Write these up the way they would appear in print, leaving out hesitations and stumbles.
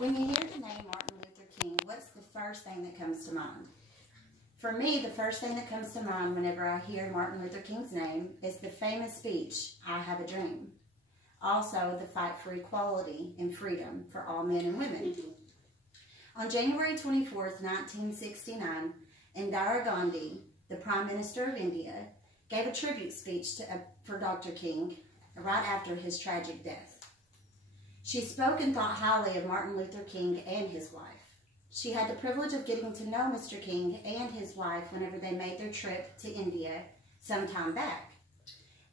When you hear the name Martin Luther King, what's the first thing that comes to mind? For me, the first thing that comes to mind whenever I hear Martin Luther King's name is the famous speech, "I Have a Dream." Also, the fight for equality and freedom for all men and women. On January 24th, 1969, Indira Gandhi, the Prime Minister of India, gave a tribute speech for Dr. King right after his tragic death. She spoke and thought highly of Martin Luther King and his wife. She had the privilege of getting to know Mr. King and his wife whenever they made their trip to India some time back.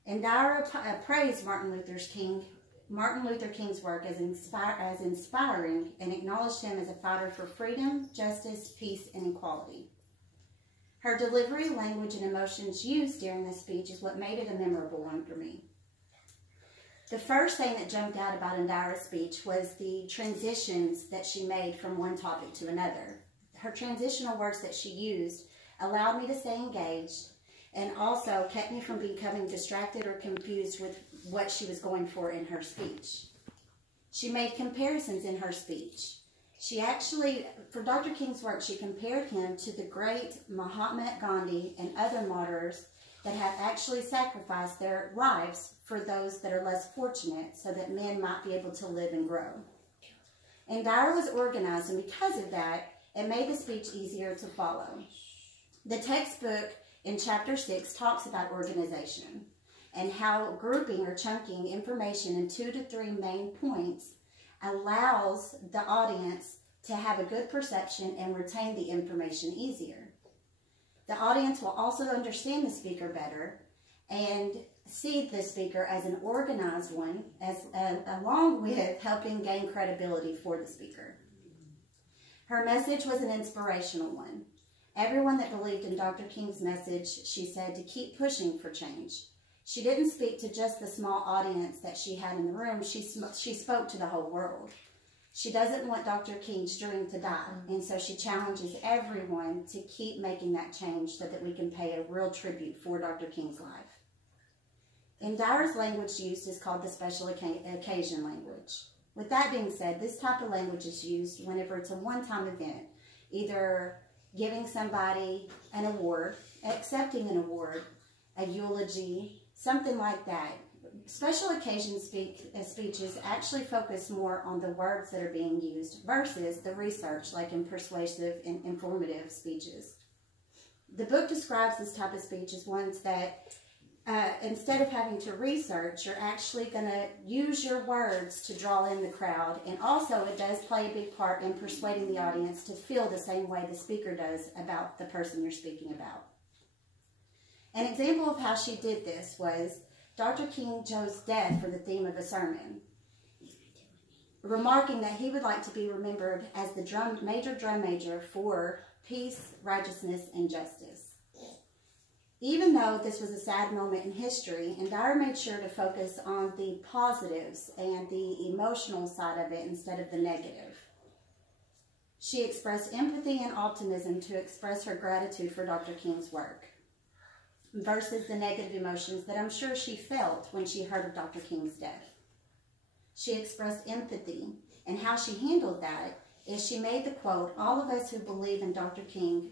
Indira praised Martin Luther King's work as inspiring and acknowledged him as a fighter for freedom, justice, peace, and equality. Her delivery, language, and emotions used during this speech is what made it a memorable one for me. The first thing that jumped out about Indira's speech was the transitions that she made from one topic to another. Her transitional words that she used allowed me to stay engaged and also kept me from becoming distracted or confused with what she was going for in her speech. She made comparisons in her speech. She actually, for Dr. King's work, she compared him to the great Mahatma Gandhi and other martyrs that have actually sacrificed their lives for those that are less fortunate so that men might be able to live and grow. Indira was organized, and because of that, it made the speech easier to follow. The textbook in Chapter 6 talks about organization and how grouping or chunking information in 2 to 3 main points allows the audience to have a good perception and retain the information easier. The audience will also understand the speaker better and see the speaker as an organized one, along with helping gain credibility for the speaker. Her message was an inspirational one. Everyone that believed in Dr. King's message, she said, to keep pushing for change. She didn't speak to just the small audience that she had in the room. She spoke to the whole world. She doesn't want Dr. King's dream to die, and so she challenges everyone to keep making that change so that we can pay a real tribute for Dr. King's life. Indira's language used is called the special occasion language. With that being said, this type of language is used whenever it's a one-time event, either giving somebody an award, accepting an award, a eulogy, something like that. Special occasion speeches actually focus more on the words that are being used versus the research, like in persuasive and informative speeches. The book describes this type of speech as ones that instead of having to research, you're actually going to use your words to draw in the crowd. And also it does play a big part in persuading the audience to feel the same way the speaker does about the person you're speaking about. An example of how she did this was Dr. King chose death for the theme of a sermon, remarking that he would like to be remembered as the major drum major for peace, righteousness, and justice. Even though this was a sad moment in history, Indira made sure to focus on the positives and the emotional side of it instead of the negative. She expressed empathy and optimism to express her gratitude for Dr. King's work, versus the negative emotions that I'm sure she felt when she heard of Dr. King's death. She expressed empathy, and how she handled that is she made the quote, all of us who believe in Dr. King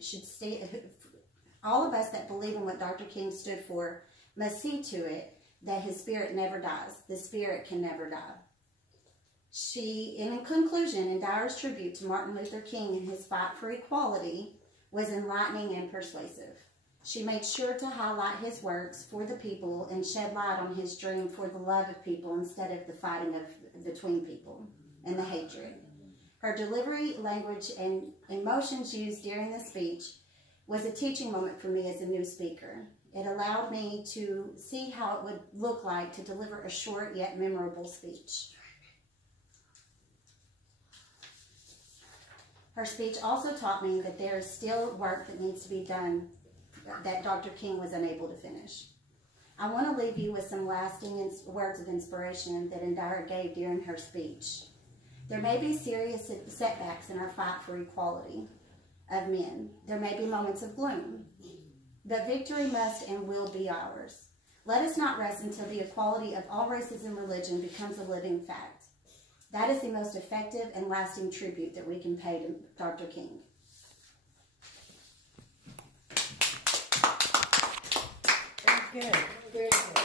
all of us that believe in what Dr. King stood for must see to it that his spirit never dies. The spirit can never die. In conclusion, Indira's tribute to Martin Luther King and his fight for equality was enlightening and persuasive. She made sure to highlight his works for the people and shed light on his dream for the love of people instead of the fighting between people and the hatred. Her delivery, language, and emotions used during the speech was a teaching moment for me as a new speaker. It allowed me to see how it would look like to deliver a short yet memorable speech. Her speech also taught me that there is still work that needs to be done that Dr. King was unable to finish. I want to leave you with some lasting words of inspiration that Indira gave during her speech. There may be serious setbacks in our fight for equality of men. There may be moments of gloom, but victory must and will be ours. Let us not rest until the equality of all races and religion becomes a living fact. That is the most effective and lasting tribute that we can pay to Dr. King. Very good. Very good.